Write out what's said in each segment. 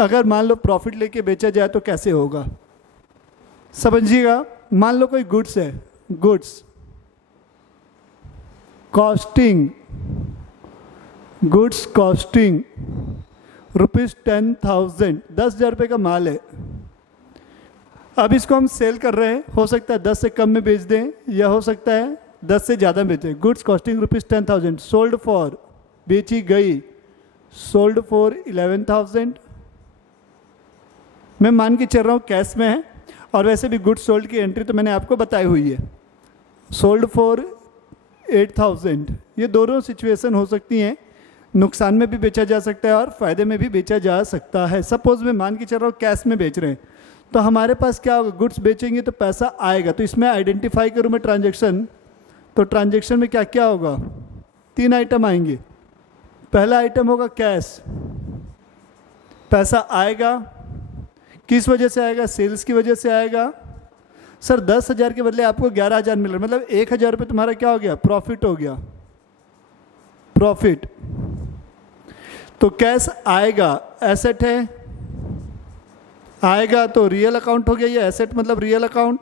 अगर मान लो प्रॉफिट लेके बेचा जाए तो कैसे होगा, समझिएगा। मान लो कोई गुड्स है, गुड्स कॉस्टिंग, गुड्स कॉस्टिंग ₹10,000, 10,000 रुपये का माल है। अब इसको हम सेल कर रहे हैं, हो सकता है 10 से कम में बेच दें या हो सकता है 10 से ज़्यादा बेचें। गुड्स कॉस्टिंग ₹10,000, सोल्ड फॉर, बेची गई, सोल्ड फॉर 11,000। मैं मान के चल रहा हूँ कैश में है, और वैसे भी गुड्स सोल्ड की एंट्री तो मैंने आपको बताई हुई है। सोल्ड फॉर 8,000, ये दोनों सिचुएशन हो सकती हैं, नुकसान में भी बेचा जा सकता है और फ़ायदे में भी बेचा जा सकता है। सपोज़ मैं मान के चल रहा हूँ कैश में बेच रहे हैं, तो हमारे पास क्या होगा, गुड्स बेचेंगे तो पैसा आएगा। तो इसमें आइडेंटिफाई करूँ मैं ट्रांजैक्शन, तो ट्रांजैक्शन में क्या क्या होगा, 3 आइटम आएंगे। पहला आइटम होगा कैश, पैसा आएगा, किस वजह से आएगा, सेल्स की वजह से आएगा। सर 10,000 के बदले आपको 11,000 मिल रहा है, मतलब 1,000 रुपये तुम्हारा क्या हो गया, प्रॉफिट हो गया, प्रॉफिट। तो कैश आएगा, एसेट है, आएगा तो रियल अकाउंट हो गया, ये एसेट मतलब रियल अकाउंट।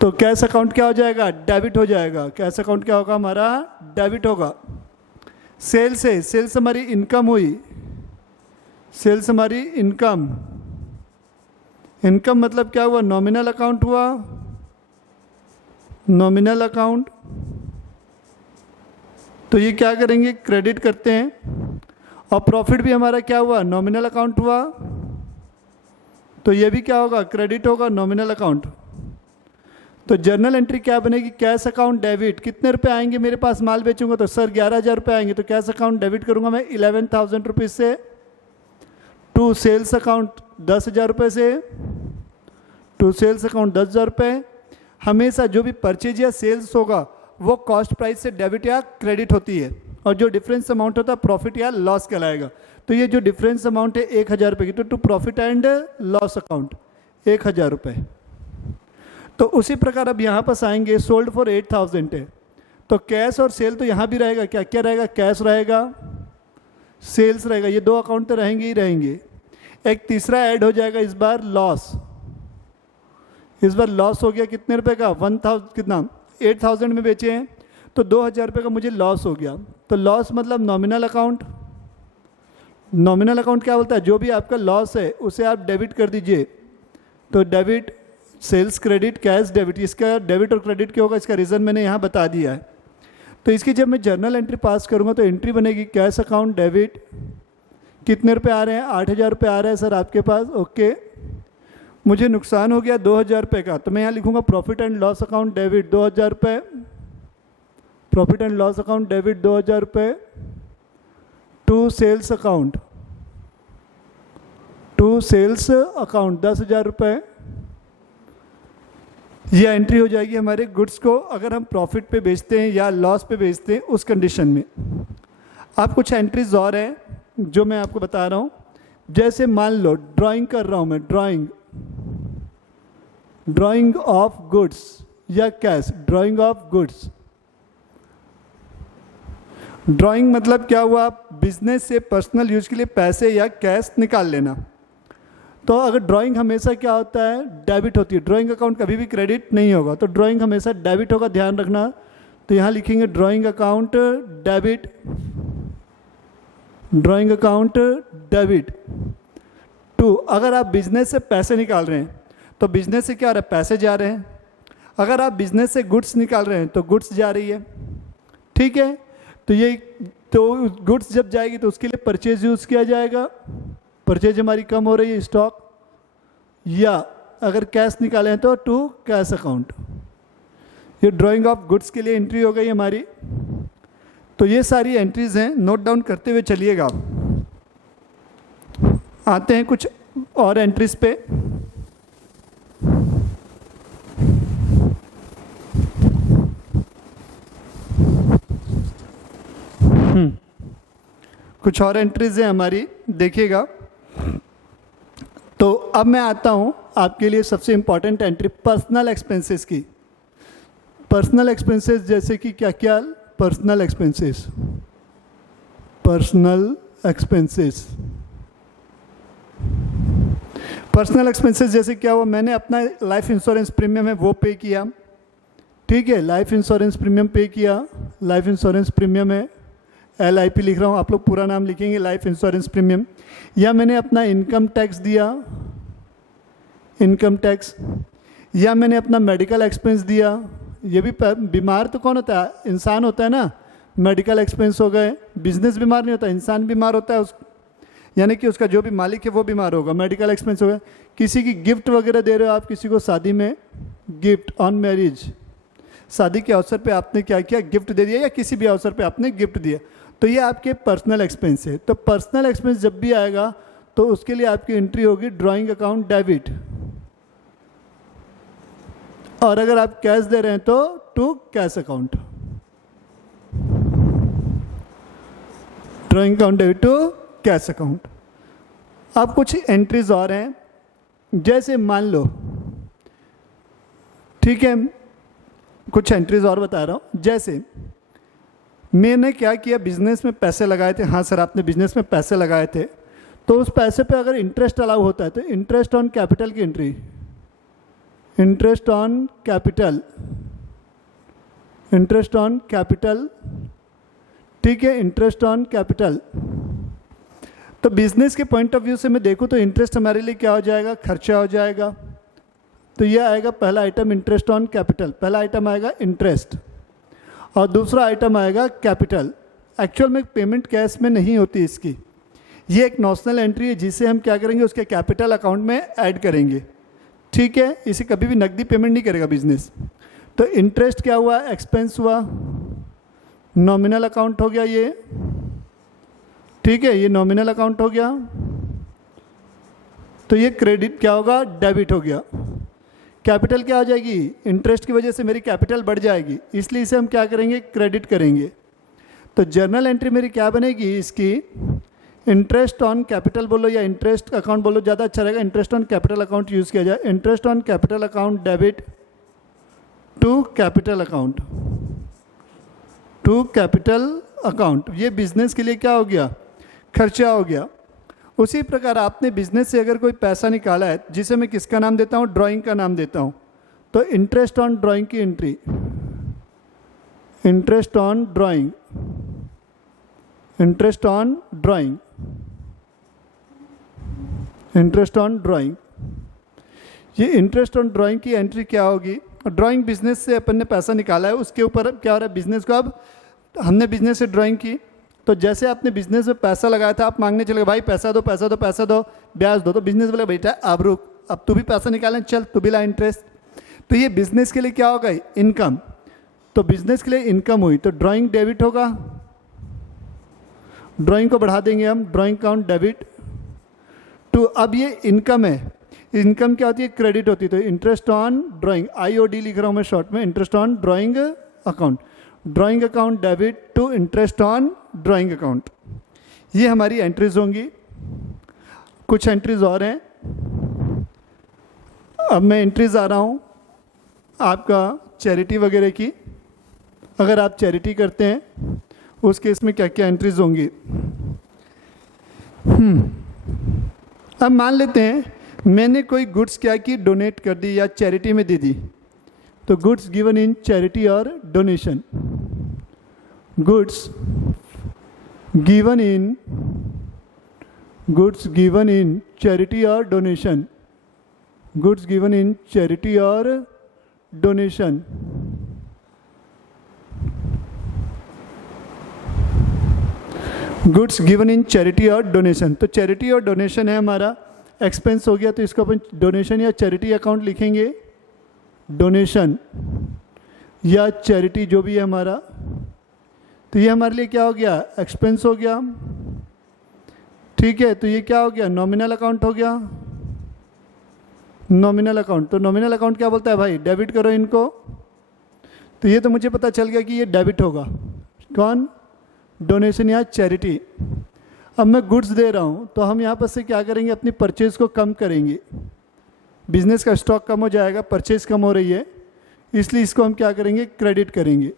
तो कैश अकाउंट क्या हो जाएगा, डेबिट हो जाएगा। कैश अकाउंट क्या होगा हमारा, डेबिट होगा। सेल्स है, सेल्स हमारी इनकम हुई, सेल्स हमारी इनकम, इनकम मतलब क्या हुआ, नॉमिनल अकाउंट हुआ, नॉमिनल अकाउंट। तो ये क्या करेंगे, क्रेडिट करते हैं। और प्रॉफिट भी हमारा क्या हुआ, नॉमिनल अकाउंट हुआ, तो ये भी क्या होगा, क्रेडिट होगा, नॉमिनल अकाउंट। तो जर्नल एंट्री क्या बनेगी, कैश अकाउंट डेबिट, कितने रुपए आएंगे मेरे पास, माल बेचूंगा तो सर 11,000 रुपये आएंगे, तो कैश अकाउंट डेबिट करूंगा मैं 11,000 रुपीज़ से। टू सेल्स अकाउंट 10,000 रुपये से, टू सेल्स अकाउंट 10,000 रुपये। हमेशा जो भी परचेज या सेल्स होगा वो कॉस्ट प्राइस से डेबिट या क्रेडिट होती है, और जो डिफरेंस अमाउंट होता है प्रॉफिट या लॉस कहलाएगा। तो ये जो डिफरेंस अमाउंट है 1,000 रुपये की, तो to profit and loss account 1,000 रुपये। तो उसी प्रकार अब यहाँ पास आएंगे, सोल्ड फॉर 8,000 है, तो कैश और सेल तो यहाँ भी रहेगा, क्या क्या रहेगा, कैश रहेगा, सेल्स रहेगा, ये 2 अकाउंट तो रहेंगे ही रहेंगे। एक तीसरा ऐड हो जाएगा इस बार, लॉस। इस बार लॉस हो गया कितने रुपए का, 1,000, कितना 8,000 में बेचे हैं, तो 2,000 रुपये का मुझे लॉस हो गया। तो लॉस मतलब नॉमिनल अकाउंट। नॉमिनल अकाउंट क्या बोलता है, जो भी आपका लॉस है उसे आप डेबिट कर दीजिए। तो debit, sales credit, cash debit, इसका डेबिट और क्रेडिट क्या होगा, इसका रीज़न मैंने यहाँ बता दिया है। तो इसकी जब मैं जर्नल एंट्री पास करूँगा तो एंट्री बनेगी कैश अकाउंट डेबिट, कितने रुपए आ रहे हैं, 8,000 रुपये आ रहे हैं सर आपके पास, ओके। मुझे नुकसान हो गया 2,000 रुपये का, तो मैं यहाँ लिखूँगा profit and loss account debit 2,000 रुपये, profit and loss account debit 2,000 रुपये। To sales account, to sales account 10,000 रुपये। यह एंट्री हो जाएगी हमारे गुड्स को अगर हम प्रॉफिट पे बेचते हैं या लॉस पे बेचते हैं उस कंडीशन में। अब कुछ एंट्रीज और हैं जो मैं आपको बता रहा हूँ। जैसे मान लो ड्राइंग कर रहा हूँ मैं, ड्राइंग ऑफ गुड्स या cash, drying of goods. Drawing मतलब क्या हुआ, बिजनेस से पर्सनल यूज के लिए पैसे या कैश निकाल लेना। तो अगर ड्राइंग हमेशा क्या होता है, डेबिट होती है, ड्राइंग अकाउंट कभी भी क्रेडिट नहीं होगा, तो ड्राइंग हमेशा डेबिट होगा, ध्यान रखना। तो यहाँ लिखेंगे drawing account debit, drawing account debit. To, अगर आप बिजनेस से पैसे निकाल रहे हैं तो बिजनेस से क्या हो रहा है, पैसे जा रहे हैं। अगर आप बिजनेस से गुड्स निकाल रहे हैं तो गुड्स जा रही है, ठीक है। तो ये, तो गुड्स जब जाएगी तो उसके लिए परचेज यूज़ किया जाएगा, परचेज हमारी कम हो रही है, स्टॉक। या अगर कैश निकालें तो टू कैश अकाउंट। ये ड्राइंग ऑफ गुड्स के लिए एंट्री हो गई हमारी। तो ये सारी एंट्रीज हैं, नोट डाउन करते हुए चलिएगा। आते हैं कुछ और एंट्रीज पे। कुछ और एंट्रीज हैं हमारी, देखिएगा। तो अब मैं आता हूं आपके लिए सबसे इंपॉर्टेंट एंट्री पर्सनल एक्सपेंसेस की। पर्सनल एक्सपेंसेस जैसे कि क्या क्या, personal expenses, personal expenses. Personal expenses जैसे क्या हुआ, मैंने अपना लाइफ इंश्योरेंस प्रीमियम है वो पे किया, ठीक है, लाइफ इंश्योरेंस प्रीमियम पे किया, लाइफ इंश्योरेंस प्रीमियम है, LIP लिख रहा हूँ, आप लोग पूरा नाम लिखेंगे, लाइफ इंश्योरेंस प्रीमियम। या मैंने अपना इनकम टैक्स दिया, इनकम टैक्स, या मैंने अपना मेडिकल एक्सपेंस दिया। ये भी बीमार तो कौन होता है, इंसान होता है ना, मेडिकल एक्सपेंस हो गए। बिजनेस बीमार नहीं होता, इंसान बीमार होता है, यानी कि उसका जो भी मालिक है वो बीमार होगा, मेडिकल एक्सपेंस हो गया। किसी की गिफ्ट वगैरह दे रहे हो आप किसी को शादी में, गिफ्ट ऑन मैरिज, शादी के अवसर पे आपने क्या किया, गिफ्ट दे दिया, या किसी भी अवसर पे आपने गिफ्ट दिया, तो ये आपके पर्सनल एक्सपेंस है। तो पर्सनल एक्सपेंस जब भी आएगा तो उसके लिए आपकी एंट्री होगी ड्राइंग अकाउंट डेबिट, और अगर आप कैश दे रहे हैं तो to cash account, drawing account debit to cash account. अब कुछ एंट्रीज और हैं, जैसे मान लो, ठीक है, कुछ एंट्रीज और बता रहा हूँ। जैसे मैंने क्या किया, बिजनेस में पैसे लगाए थे, हाँ सर आपने बिजनेस में पैसे लगाए थे, तो उस पैसे पे अगर इंटरेस्ट अलाउ होता है तो इंटरेस्ट ऑन कैपिटल की entry, interest on capital, interest on capital, ठीक है, इंटरेस्ट ऑन कैपिटल। तो बिजनेस के पॉइंट ऑफ व्यू से मैं देखूँ तो इंटरेस्ट हमारे लिए क्या हो जाएगा, खर्चा हो जाएगा। तो ये आएगा पहला आइटम, इंटरेस्ट ऑन कैपिटल, पहला आइटम आएगा इंटरेस्ट, और दूसरा आइटम आएगा कैपिटल। एक्चुअल में पेमेंट कैश में नहीं होती इसकी, ये एक नॉशनल एंट्री है जिसे हम क्या करेंगे, उसके कैपिटल अकाउंट में ऐड करेंगे, ठीक है। इसे कभी भी नकदी पेमेंट नहीं करेगा बिजनेस। तो इंटरेस्ट क्या हुआ, एक्सपेंस हुआ, नॉमिनल अकाउंट हो गया ये, ठीक है, ये नॉमिनल अकाउंट हो गया। तो ये क्रेडिट क्या होगा, डेबिट हो गया। कैपिटल क्या हो जाएगी, इंटरेस्ट की वजह से मेरी कैपिटल बढ़ जाएगी, इसलिए इसे हम क्या करेंगे, क्रेडिट करेंगे। तो जर्नल एंट्री मेरी क्या बनेगी इसकी, इंटरेस्ट ऑन कैपिटल बोलो या इंटरेस्ट अकाउंट बोलो, ज़्यादा अच्छा रहेगा, interest on capital account use किया जाए। Interest on capital account debit to capital account, to capital account. ये बिजनेस के लिए क्या हो गया, खर्चा हो गया। उसी प्रकार आपने बिजनेस से अगर कोई पैसा निकाला है, जिसे मैं किसका नाम देता हूँ, ड्राइंग का नाम देता हूँ, तो इंटरेस्ट ऑन ड्राइंग की entry, interest on drawing, interest on drawing, interest on drawing. ये इंटरेस्ट ऑन ड्राइंग की एंट्री क्या होगी, ड्राइंग बिजनेस से अपन ने पैसा निकाला है, उसके ऊपर क्या हो रहा है, बिजनेस को अब हमने बिजनेस से ड्राइंग की, तो जैसे आपने बिजनेस में पैसा लगाया था, आप मांगने चले गए, भाई पैसा दो पैसा दो पैसा दो, ब्याज दो, तो बिजनेस बोले बेटा अब रुक, अब तू भी पैसा निकालें, चल तू भी ला इंटरेस्ट। तो ये बिजनेस के लिए क्या होगा, इनकम। तो बिजनेस के लिए इनकम हुई, तो ड्राइंग डेबिट होगा, ड्राइंग को बढ़ा देंगे हम, ड्राइंग अकाउंट डेबिट टू, अब ये इनकम है, इनकम क्या होती है, क्रेडिट होती है। तो इंटरेस्ट ऑन ड्राइंग, IOD लिख रहा हूँ मैं शॉर्ट में, interest on drawing account, drawing account debit to interest on drawing account. ये हमारी एंट्रीज होंगी। कुछ एंट्रीज और हैं, अब मैं एंट्रीज आ रहा हूँ आपका चैरिटी वगैरह की। अगर आप चैरिटी करते हैं उस केस में क्या क्या एंट्रीज होंगी। अब मान लेते हैं मैंने कोई गुड्स क्या की, डोनेट कर दी या चैरिटी में दे दी, तो गुड्स गिवन इन चैरिटी और donation, goods given in, goods given in charity और donation, goods given in charity और donation. Goods given in charity और डोनेशन, तो चैरिटी और डोनेशन है हमारा, एक्सपेंस हो गया, तो इसको अपन डोनेशन या चैरिटी अकाउंट लिखेंगे, डोनेशन या चैरिटी जो भी है हमारा। तो ये हमारे लिए क्या हो गया, एक्सपेंस हो गया, ठीक है। तो ये क्या हो गया, नॉमिनल अकाउंट हो गया, नॉमिनल अकाउंट। तो नॉमिनल अकाउंट क्या बोलता है भाई, डेबिट करो इनको। तो ये तो मुझे पता चल गया कि ये डेबिट होगा, कौन, डोनेशन या चैरिटी। अब मैं गुड्स दे रहा हूँ, तो हम यहाँ पर से क्या करेंगे, अपनी परचेज को कम करेंगे, बिजनेस का स्टॉक कम हो जाएगा, परचेज कम हो रही है, इसलिए इसको हम क्या करेंगे, क्रेडिट करेंगे।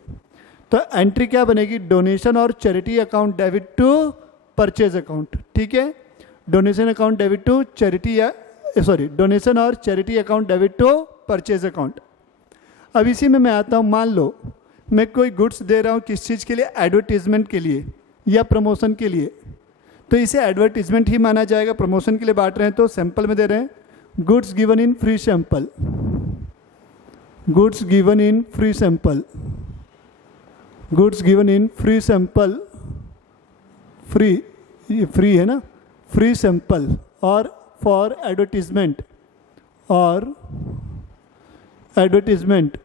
तो एंट्री क्या बनेगी, डोनेशन और charity account debit to purchase account, ठीक है। Donation account debit to charity या सॉरी डोनेशन और charity account debit to purchase account. अब इसी में मैं आता हूँ, मान लो मैं कोई गुड्स दे रहा हूँ किस चीज़ के लिए, एडवर्टीजमेंट के लिए या प्रमोशन के लिए, तो इसे एडवर्टीजमेंट ही माना जाएगा। प्रमोशन के लिए बांट रहे हैं तो सैंपल में दे रहे हैं, goods given in free sample, goods given in free sample, goods given in free sample, free है ना, फ्री सैंपल और फॉर एडवर्टीजमेंट और एडवर्टीजमेंट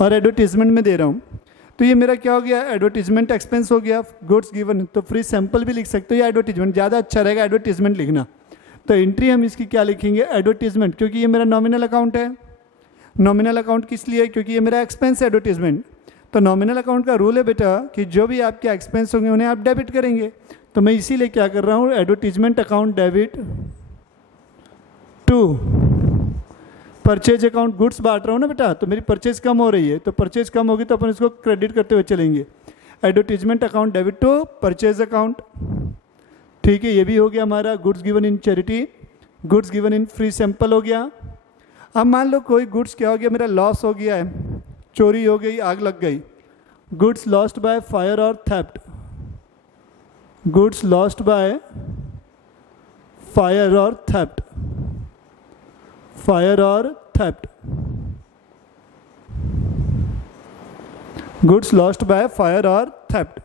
और एडवर्टीजमेंट में दे रहा हूँ। तो ये मेरा क्या हो गया, एडवर्टीजमेंट एक्सपेंस हो गया, गुड्स गिवन। तो फ्री सैंपल भी लिख सकते हो या एडवर्टीजमेंट, ज़्यादा अच्छा रहेगा एडवर्टीजमेंट लिखना। तो एंट्री हम इसकी क्या लिखेंगे, एडवर्टीजमेंट, क्योंकि ये मेरा नॉमिनल अकाउंट है। नॉमिनल अकाउंट किस लिए, क्योंकि ये मेरा एक्सपेंस है एडवर्टीजमेंट। तो नॉमिनल अकाउंट का रूल है बेटा कि जो भी आपके एक्सपेंस होंगे उन्हें आप डेबिट करेंगे। तो मैं इसीलिए क्या कर रहा हूँ, advertisement account debit to purchase account, goods बांट रहा हूँ ना बेटा, तो मेरी परचेज कम हो रही है, तो परचेज कम होगी तो अपन इसको क्रेडिट करते हुए चलेंगे। Advertisement account debit to purchase account, ठीक है। ये भी हो गया हमारा goods given in charity, goods given in free sample हो गया। अब मान लो कोई गुड्स क्या हो गया, मेरा लॉस हो गया है, चोरी हो गई, आग लग गई, गुड्स लॉस्ट बाय फायर और theft, goods lost by fire और थेफ्ट, फायर और theft, goods lost by fire और थेफ्ट।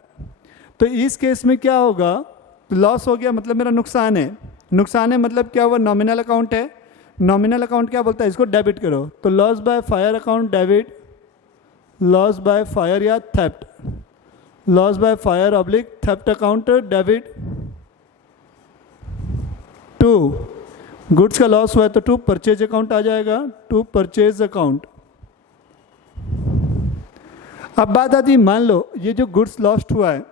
तो इस केस में क्या होगा, लॉस हो गया मतलब मेरा नुकसान है, नुकसान है मतलब क्या हुआ, नॉमिनल अकाउंट है। नॉमिनल अकाउंट क्या बोलता है, इसको डेबिट करो। तो loss by fire account debit, loss by fire या theft, loss by fire oblique theft account debit to, goods का लॉस हुआ है तो टू परचेज अकाउंट आ जाएगा, टू परचेज अकाउंट। अब बात आती है, मान लो ये जो गुड्स लॉस्ट हुआ है,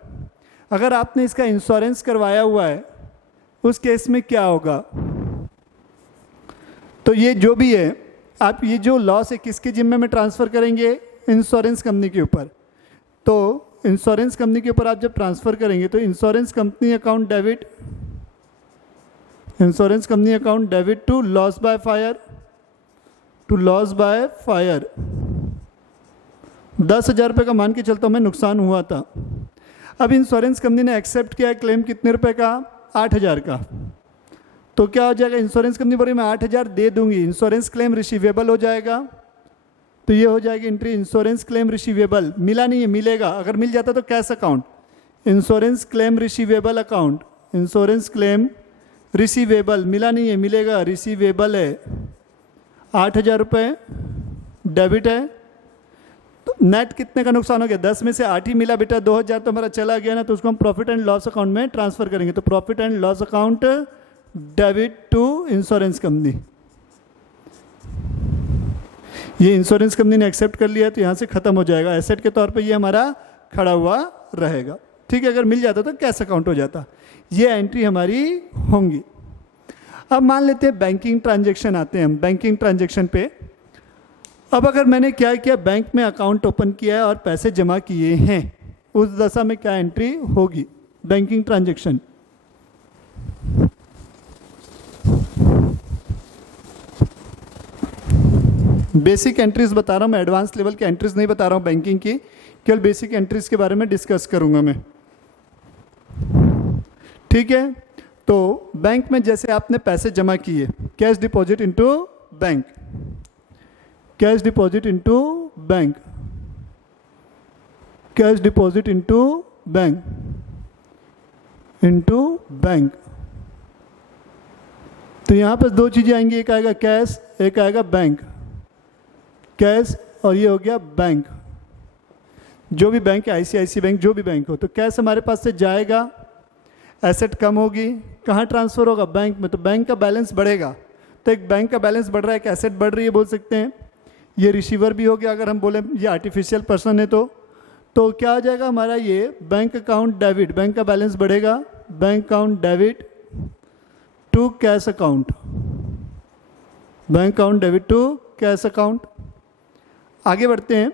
अगर आपने इसका इंश्योरेंस करवाया हुआ है उस केस में क्या होगा। तो ये जो भी है, आप ये जो लॉस है किसके जिम्मे में ट्रांसफ़र करेंगे, इंश्योरेंस कंपनी के ऊपर। तो इंश्योरेंस कंपनी के ऊपर आप जब ट्रांसफ़र करेंगे तो insurance company account debit, insurance company account debit to loss by fire, to loss by fire. 10,000 रुपये का मान के चलता हूँ मैं, नुकसान हुआ था। अब इंश्योरेंस कंपनी ने एक्सेप्ट किया है क्लेम कितने रुपए का, 8,000 का। तो क्या हो जाएगा, इंश्योरेंस कंपनी बोली मैं 8,000 दे दूंगी, इंश्योरेंस क्लेम रिसीवेबल हो जाएगा। तो ये हो जाएगी एंट्री, इंश्योरेंस क्लेम रिसीवेबल। मिला नहीं है, मिलेगा, अगर मिल जाता तो cash account, insurance claim receivable account, insurance claim receivable. मिला नहीं है, मिलेगा, रिसीवेबल है, 8,000 रुपये डेबिट है। तो नेट कितने का नुकसान हो गया, 10 में से 8 ही मिला बेटा, 2,000 तो हमारा चला गया ना, तो उसको हम प्रॉफिट एंड लॉस अकाउंट में ट्रांसफ़र करेंगे। तो profit and loss account debit to insurance company. ये इंश्योरेंस कंपनी ने एक्सेप्ट कर लिया तो यहाँ से ख़त्म हो जाएगा, एसेट के तौर पे ये हमारा खड़ा हुआ रहेगा, ठीक है। अगर मिल जाता तो कैश अकाउंट हो जाता। ये एंट्री हमारी होंगी। अब मान लेते हैं बैंकिंग ट्रांजैक्शन आते हैं हम बैंकिंग ट्रांजैक्शन पे। अब अगर मैंने क्या किया, बैंक में अकाउंट ओपन किया है और पैसे जमा किए हैं, उस दशा में क्या एंट्री होगी, बैंकिंग ट्रांजैक्शन। बेसिक एंट्रीज बता रहा हूँ मैं, एडवांस लेवल की एंट्रीज नहीं बता रहा हूँ बैंकिंग की, केवल बेसिक एंट्रीज के बारे में डिस्कस करूँगा मैं, ठीक है। तो बैंक में जैसे आपने पैसे जमा किए, cash deposit into bank, cash deposit into bank, cash deposit into bank, into bank. तो यहाँ पर दो चीज़ें आएंगी, एक आएगा कैश, एक आएगा बैंक। कैश और ये हो गया बैंक, जो भी बैंक है, ICICI बैंक, जो भी बैंक हो। तो कैश हमारे पास से जाएगा, एसेट कम होगी, कहाँ ट्रांसफ़र होगा, बैंक में। तो बैंक का बैलेंस बढ़ेगा, तो एक बैंक का बैलेंस बढ़ रहा है, एक एसेट बढ़ रही है बोल सकते हैं। ये रिसीवर भी हो गया, अगर हम बोले ये आर्टिफिशियल पर्सन है तो क्या हो जाएगा हमारा, ये बैंक अकाउंट डेबिट, बैंक का बैलेंस बढ़ेगा, bank account debit to cash account, bank account debit to cash account. आगे बढ़ते हैं,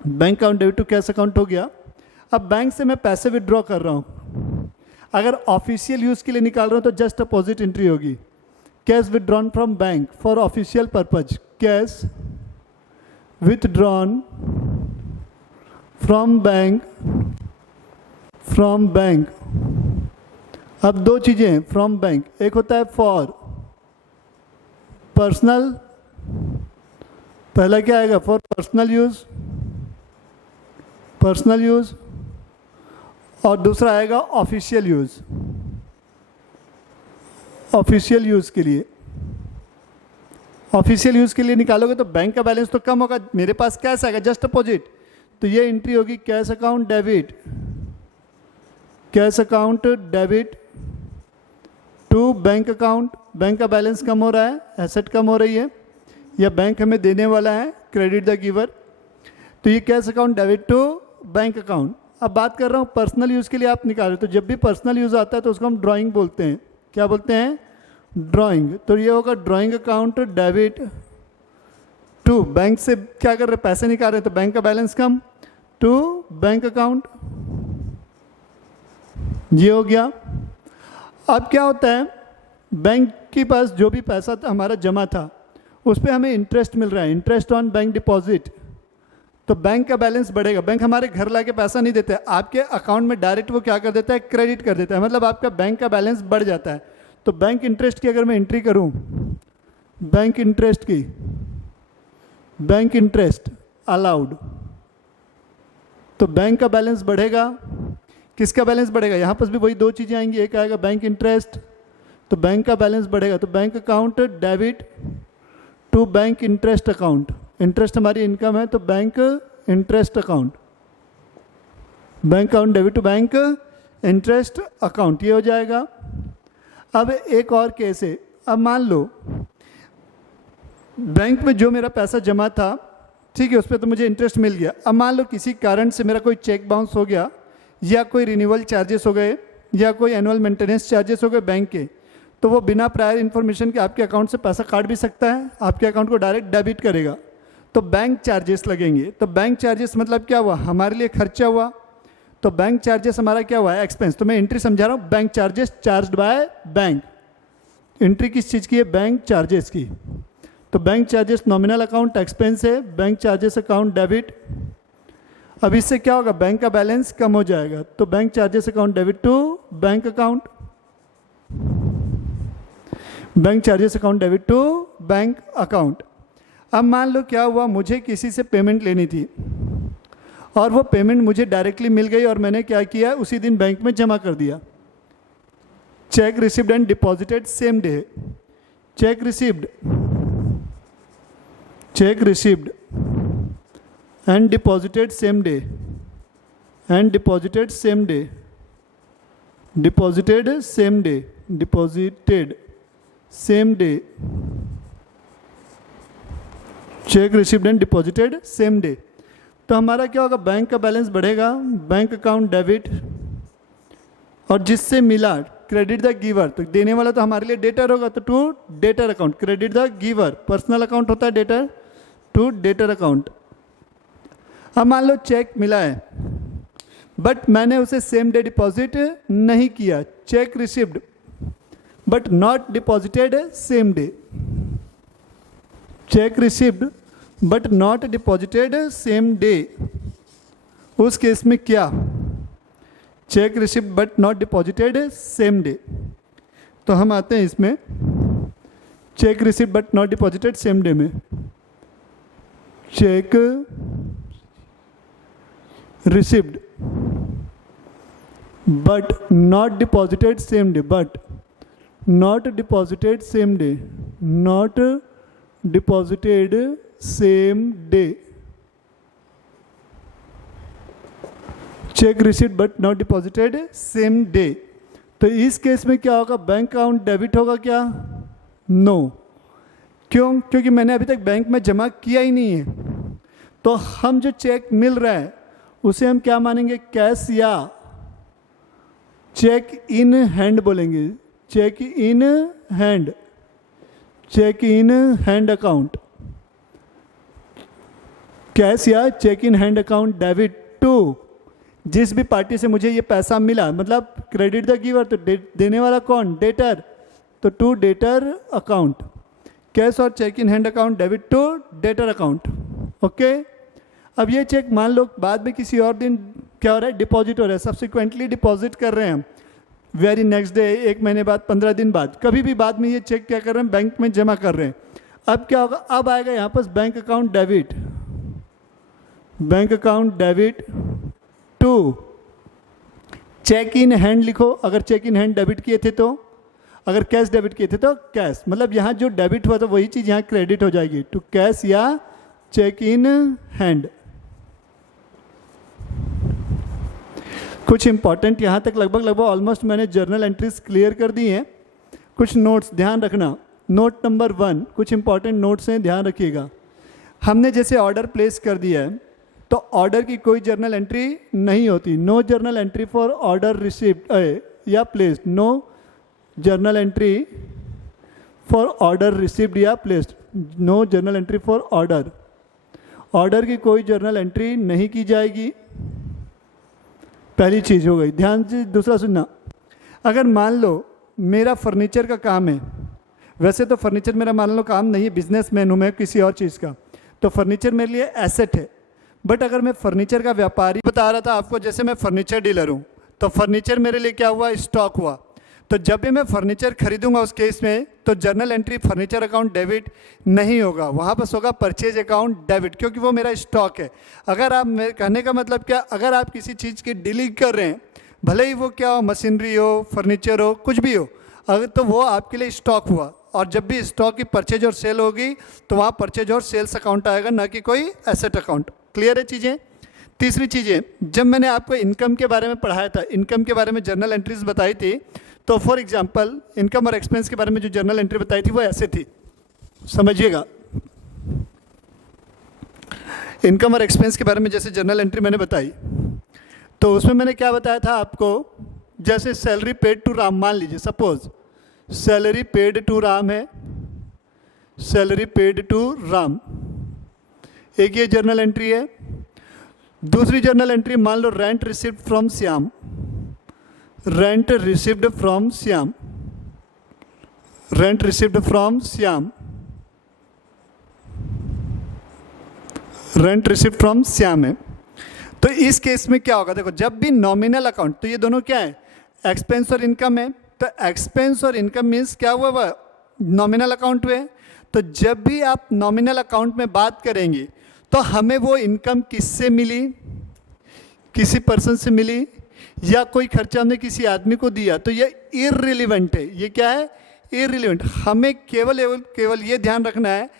bank account debit to cash account हो गया। अब बैंक से मैं पैसे विड्रॉ कर रहा हूँ, अगर ऑफिशियल यूज़ के लिए निकाल रहा हूँ तो जस्ट अपोजिट एंट्री होगी, cash withdrawn from bank for official purpose, cash withdrawn from bank. अब दो चीज़ें हैं फ्रॉम बैंक, एक होता है फॉर पर्सनल, पहला क्या आएगा फॉर पर्सनल यूज़, और दूसरा आएगा ऑफिशियल यूज़ के लिए। ऑफिशियल यूज़ के लिए निकालोगे तो बैंक का बैलेंस तो कम होगा, मेरे पास कैश आएगा जस्ट अपोजिट, तो ये एंट्री होगी cash account debit to bank account. Bank का बैलेंस कम हो रहा है, एसेट कम हो रही है, या बैंक हमें देने वाला है, क्रेडिट द गिवर, तो ये cash account debit to bank account. अब बात कर रहा हूँ पर्सनल यूज़ के लिए आप निकाल रहे हो, तो जब भी पर्सनल यूज़ आता है तो उसको हम ड्राइंग बोलते हैं, क्या बोलते हैं, ड्राइंग। तो ये होगा drawing account debit to, bank से क्या कर रहे हैं, पैसे निकाल रहे हैं, तो बैंक का बैलेंस कम, टू बैंक अकाउंट, ये हो गया। अब क्या होता है, बैंक के पास जो भी पैसा था हमारा जमा था उस पर हमें इंटरेस्ट मिल रहा है, इंटरेस्ट ऑन बैंक डिपॉजिट, तो बैंक का बैलेंस बढ़ेगा। बैंक हमारे घर लाके पैसा नहीं देता है, आपके अकाउंट में डायरेक्ट वो क्या कर देता है, क्रेडिट कर देता है, मतलब आपका बैंक का बैलेंस बढ़ जाता है। तो बैंक इंटरेस्ट की अगर मैं एंट्री करूं, बैंक इंटरेस्ट अलाउड, तो बैंक का बैलेंस बढ़ेगा। किसका बैलेंस बढ़ेगा, यहाँ पर भी वही दो चीज़ें आएंगी, एक आएगा बैंक इंटरेस्ट, तो बैंक का बैलेंस बढ़ेगा, तो bank account debit to bank interest account, interest हमारी इनकम है तो bank interest account, bank account debit to bank interest account, ये हो जाएगा। अब एक और केस है, अब मान लो बैंक में जो मेरा पैसा जमा था, ठीक है, उस पर तो मुझे इंटरेस्ट मिल गया। अब मान लो किसी कारण से मेरा कोई चेक बाउंस हो गया, या कोई रिन्यूअल चार्जेस हो गए, या कोई एनुअल मेंटेनेंस चार्जेस हो गए बैंक के, तो वो बिना प्रायर इन्फॉर्मेशन के आपके अकाउंट से पैसा काट भी सकता है, आपके अकाउंट को डायरेक्ट डेबिट करेगा, तो बैंक चार्जेस लगेंगे। तो बैंक चार्जेस मतलब क्या हुआ, हमारे लिए खर्चा हुआ, तो बैंक चार्जेस हमारा क्या हुआ है, एक्सपेंस। तो मैं एंट्री समझा रहा हूँ, bank charges charged by bank, entry किस चीज़ की है, बैंक चार्जेस की। तो bank charges nominal account expense है, बैंक चार्जेस अकाउंट डेबिट। अब इससे क्या होगा, बैंक का बैलेंस कम हो जाएगा, तो bank charges account debit to bank account, bank charges account debit to bank account. अब मान लो क्या हुआ, मुझे किसी से पेमेंट लेनी थी और वो पेमेंट मुझे डायरेक्टली मिल गई और मैंने क्या किया, उसी दिन बैंक में जमा कर दिया। Check received and deposited same day, cheque received and deposited same day, deposited same day, cheque received and deposited same day. तो हमारा क्या होगा, बैंक का बैलेंस बढ़ेगा, बैंक अकाउंट डेबिट, और जिससे मिला क्रेडिट द गिवर, तो देने वाला तो हमारे लिए डेटर होगा, तो to debtor account, credit the giver, personal account होता है डेटर, टू डेटर अकाउंट। अब मान लो चेक मिला है बट मैंने उसे सेम डे डिपॉजिट नहीं किया, cheque received but not deposited same day, cheque received but not deposited same day, उस केस में क्या, cheque received but not deposited same day. तो हम आते हैं इसमें cheque received but not deposited same day में, cheque received but not deposited same day, but not deposited same day, not deposited same day, cheque received but not deposited same day. तो इस case में क्या होगा, bank account debit होगा क्या, no, क्यों, क्योंकि मैंने अभी तक बैंक में जमा किया ही नहीं है। तो हम जो चेक मिल रहा है उसे हम क्या मानेंगे, कैश या चेक इन हैंड बोलेंगे, cheque in hand account, cash या cheque in hand account debit to जिस भी पार्टी से मुझे ये पैसा मिला, मतलब क्रेडिट द गिवर, तो देने वाला कौन, डेटर, तो टू डेटर अकाउंट। कैश और cheque in hand account debit to debtor account. Okay, अब ये चेक मान लो बाद में किसी और दिन क्या हो रहा है, डिपॉजिट हो रहा है, सब्सिक्वेंटली डिपॉजिट कर रहे हैं हम, वेरी नेक्स्ट डे, 1 महीने बाद, 15 दिन बाद, कभी भी बाद में ये चेक क्या कर रहे हैं, बैंक में जमा कर रहे हैं। अब क्या होगा, अब आएगा यहाँ पर bank account debit, bank account debit to cheque in hand लिखो, अगर चेक इन हैंड डेबिट किए थे तो, अगर कैश डेबिट किए थे तो कैश, मतलब यहाँ जो डेबिट हुआ था वही चीज़ यहाँ क्रेडिट हो जाएगी, टू कैश या चेक इन हैंड। कुछ इंपॉर्टेंट यहाँ तक लगभग ऑलमोस्ट मैंने जर्नल एंट्रीज क्लियर कर दी हैं। कुछ नोट्स ध्यान रखना। नोट नंबर 1, कुछ इंपॉर्टेंट नोट्स हैं, ध्यान रखिएगा। हमने जैसे ऑर्डर प्लेस कर दिया है तो ऑर्डर की कोई जर्नल एंट्री नहीं होती, no journal entry for order received या placed, no journal entry for order received या placed, no journal entry for order, order की कोई जर्नल एंट्री नहीं की जाएगी, पहली चीज़ हो गई, ध्यान से। दूसरा सुनना, अगर मान लो मेरा फर्नीचर का काम है, वैसे तो फर्नीचर मेरा मान लो काम नहीं है, बिजनेसमैन हूँ मैं किसी और चीज़ का, तो फर्नीचर मेरे लिए एसेट है, बट अगर मैं फर्नीचर का व्यापारी, बता रहा था आपको, जैसे मैं फर्नीचर डीलर हूँ तो फर्नीचर मेरे लिए क्या हुआ, स्टॉक हुआ, तो जब भी मैं फर्नीचर खरीदूंगा उस केस में तो journal entry furniture account debit नहीं होगा, वहाँ बस होगा परचेज अकाउंट डेबिट, क्योंकि वो मेरा स्टॉक है। अगर आप, मेरे कहने का मतलब क्या, अगर आप किसी चीज़ की डीलिंग कर रहे हैं, भले ही वो क्या हो, मशीनरी हो, फर्नीचर हो, कुछ भी हो, अगर तो वो आपके लिए स्टॉक हुआ, और जब भी स्टॉक की परचेज और सेल होगी तो वहाँ परचेज और सेल्स अकाउंट आएगा, ना कि कोई एसेट अकाउंट। क्लियर है चीज़ें। तीसरी चीज़ें, जब मैंने आपको इनकम के बारे में पढ़ाया था, इनकम के बारे में जर्नल एंट्रीज बताई थी, तो फॉर एग्जांपल इनकम और एक्सपेंस के बारे में जो जर्नल एंट्री बताई थी वो ऐसे थी, समझिएगा। इनकम और एक्सपेंस के बारे में जैसे जर्नल एंट्री मैंने बताई, तो उसमें मैंने क्या बताया था आपको, जैसे सैलरी पेड टू राम, मान लीजिए suppose salary paid to Ram है, सैलरी पेड टू राम, एक ये जर्नल एंट्री है। दूसरी जर्नल एंट्री मान लो rent received from Shyam, rent received from Shyam, rent received from Shyam, rent received from Shyam है। तो इस केस में क्या होगा, देखो जब भी नॉमिनल अकाउंट, तो ये दोनों क्या है, एक्सपेंस और इनकम है, तो एक्सपेंस और इनकम मीन्स क्या हुआ, वह नॉमिनल अकाउंट हुए। तो जब भी आप नॉमिनल अकाउंट में बात करेंगे तो हमें वो इनकम किससे मिली, किसी पर्सन से मिली, या कोई खर्चा हमने किसी आदमी को दिया, तो ये इररिलेवेंट है। ये क्या है, इररिलेवेंट। हमें केवल ये ध्यान रखना है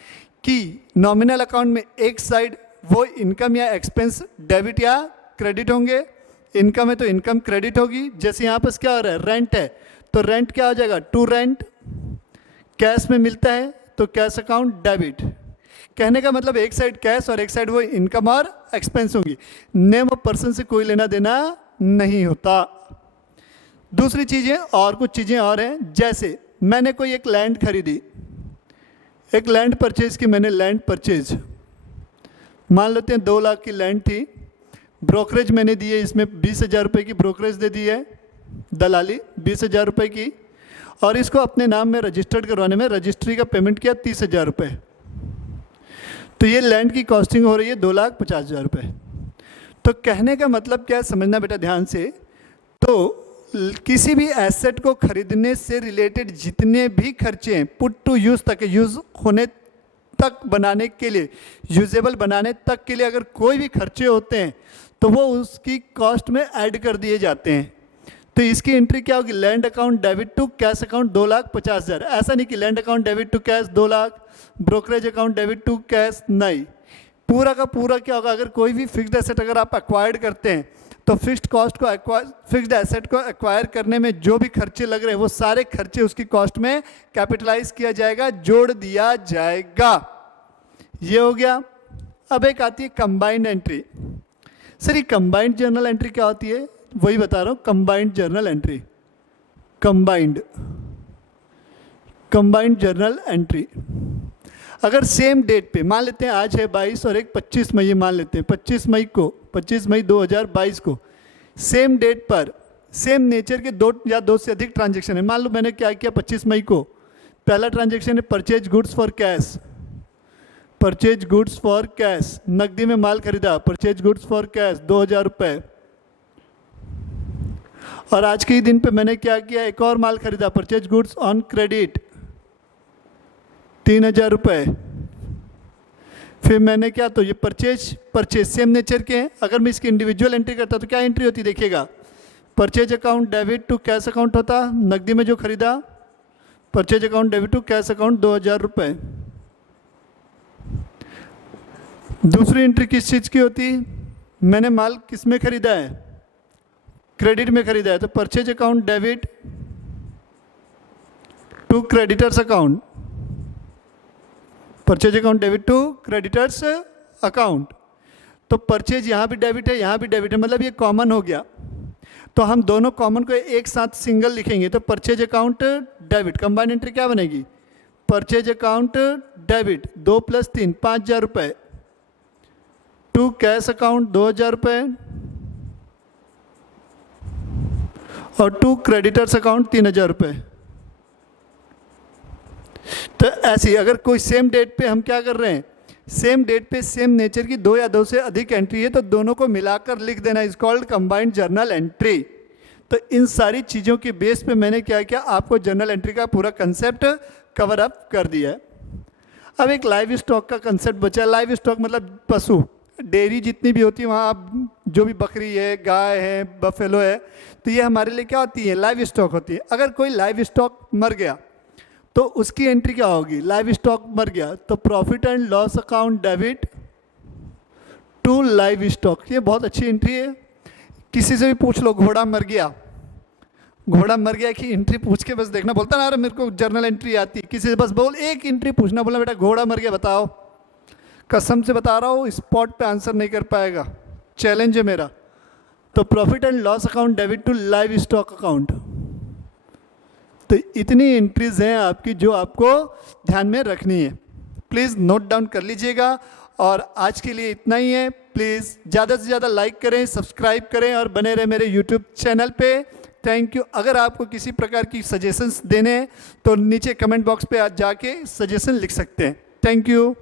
कि नॉमिनल अकाउंट में एक साइड वो इनकम या एक्सपेंस डेबिट या क्रेडिट होंगे, इनकम है तो इनकम क्रेडिट होगी। जैसे यहाँ पर क्या हो रहा है, रेंट है तो रेंट क्या हो जाएगा, टू रेंट, कैश में मिलता है तो कैश अकाउंट डेबिट। कहने का मतलब एक साइड कैश और एक साइड वो इनकम और एक्सपेंस होंगी, नेम ऑफ पर्सन से कोई लेना देना नहीं होता। दूसरी चीज़ें और कुछ चीज़ें और हैं, जैसे मैंने कोई एक लैंड खरीदी, एक लैंड परचेज की, मैंने लैंड परचेज, मान लेते हैं 2 लाख की लैंड थी, ब्रोकरेज मैंने दी है, इसमें 20,000 रुपये की ब्रोकरेज दे दी है, दलाली 20,000 रुपये की, और इसको अपने नाम में रजिस्टर्ड करवाने में रजिस्ट्री का पेमेंट किया 30,000 रुपये। तो ये लैंड की कॉस्टिंग हो रही है 2,50,000 रुपये। तो कहने का मतलब क्या है, समझना बेटा ध्यान से, तो किसी भी एसेट को खरीदने से रिलेटेड जितने भी खर्चे हैं, पुट टू यूज़ तक, यूज़ होने तक बनाने के लिए, यूजेबल बनाने तक के लिए अगर कोई भी खर्चे होते हैं तो वो उसकी कॉस्ट में ऐड कर दिए जाते हैं। तो इसकी एंट्री क्या होगी, land account debit to cash account 2,50,000। ऐसा नहीं कि land account debit to cash 2 lakh, brokerage account debit to cash, नहीं, पूरा का पूरा क्या होगा, अगर कोई भी फिक्स्ड एसेट अगर आप एक्वायर्ड करते हैं तो फिक्स्ड कॉस्ट को फिक्स्ड एसेट को एक्वायर करने में जो भी खर्चे लग रहे हैं वो सारे खर्चे उसकी कॉस्ट में कैपिटलाइज किया जाएगा, जोड़ दिया जाएगा। ये हो गया। अब एक आती है कंबाइंड एंट्री। सर ये कंबाइंड जर्नल एंट्री क्या होती है, वही बता रहा हूँ, combined journal entry, combined journal entry. अगर सेम डेट पे, मान लेते हैं आज है 22 और एक 25 मई मान लेते हैं, 25 मई 2022 को सेम डेट पर सेम नेचर के दो या दो से अधिक ट्रांजेक्शन है। मान लो मैंने क्या किया 25 मई को, पहला ट्रांजेक्शन है purchase goods for cash, purchase goods for cash, नकदी में माल खरीदा, परचेज गुड्स फॉर कैश 2000 रुपये। और आज के ही दिन पे मैंने क्या किया, एक और माल खरीदा, परचेज गुड्स ऑन क्रेडिट 3000 रुपये। फिर मैंने क्या, तो ये परचेज सेम नेचर के हैं। अगर मैं इसकी इंडिविजुअल एंट्री करता तो क्या एंट्री होती देखिएगा, purchase account debit to cash account होता, नकदी में जो खरीदा, purchase account debit to cash account 2000 रुपये। दूसरी एंट्री किस चीज़ की होती, मैंने माल किस में खरीदा है, क्रेडिट में खरीदा है, तो purchase account debit to creditors account, purchase account debit to creditors account. तो परचेज यहाँ भी डेबिट है, यहाँ भी डेबिट है, मतलब ये कॉमन हो गया। तो हम दोनों कॉमन को एक साथ सिंगल लिखेंगे, तो purchase account debit, combined entry क्या बनेगी, परचेज अकाउंट डेबिट 2 + 3 5000 रुपये, टू कैश अकाउंट 2000 रुपये, और टू क्रेडिटर्स अकाउंट 3000 रुपये। तो ऐसी अगर कोई सेम डेट पे हम क्या कर रहे हैं, सेम डेट पे सेम नेचर की दो या दो से अधिक एंट्री है, तो दोनों को मिलाकर लिख देना, is called combined journal entry. तो इन सारी चीज़ों के बेस पे मैंने क्या किया, आपको जर्नल एंट्री का पूरा कंसेप्ट कवर अप कर दिया है। अब एक लाइव स्टॉक का कंसेप्ट बचा है। लाइव स्टॉक मतलब पशु, डेयरी जितनी भी होती है वहाँ आप जो भी बकरी है, गाय है, बफेलो है, तो ये हमारे लिए क्या होती है, लाइव स्टॉक होती है। अगर कोई लाइव स्टॉक मर गया तो उसकी एंट्री क्या होगी, लाइव स्टॉक मर गया तो profit and loss account debit to livestock. ये बहुत अच्छी एंट्री है। किसी से भी पूछ लो, घोड़ा मर गया, घोड़ा मर गया की एंट्री पूछ के बस देखना, बोलता ना अरे मेरे को जर्नल एंट्री आती है, किसी से बस बोल एक एंट्री पूछना, बोला बेटा घोड़ा मर गया बताओ, कसम से बता रहा हूँ स्पॉट पे आंसर नहीं कर पाएगा, चैलेंज है मेरा। तो profit and loss account debit to livestock account. तो इतनी एंट्रीज हैं आपकी जो आपको ध्यान में रखनी है, प्लीज़ नोट डाउन कर लीजिएगा। और आज के लिए इतना ही है। प्लीज़ ज़्यादा से ज़्यादा लाइक करें, सब्सक्राइब करें और बने रहे मेरे यूट्यूब चैनल पे। Thank you. अगर आपको किसी प्रकार की सजेशंस देने हैं तो नीचे कमेंट बॉक्स पे आज जाके सजेशन लिख सकते हैं। Thank you.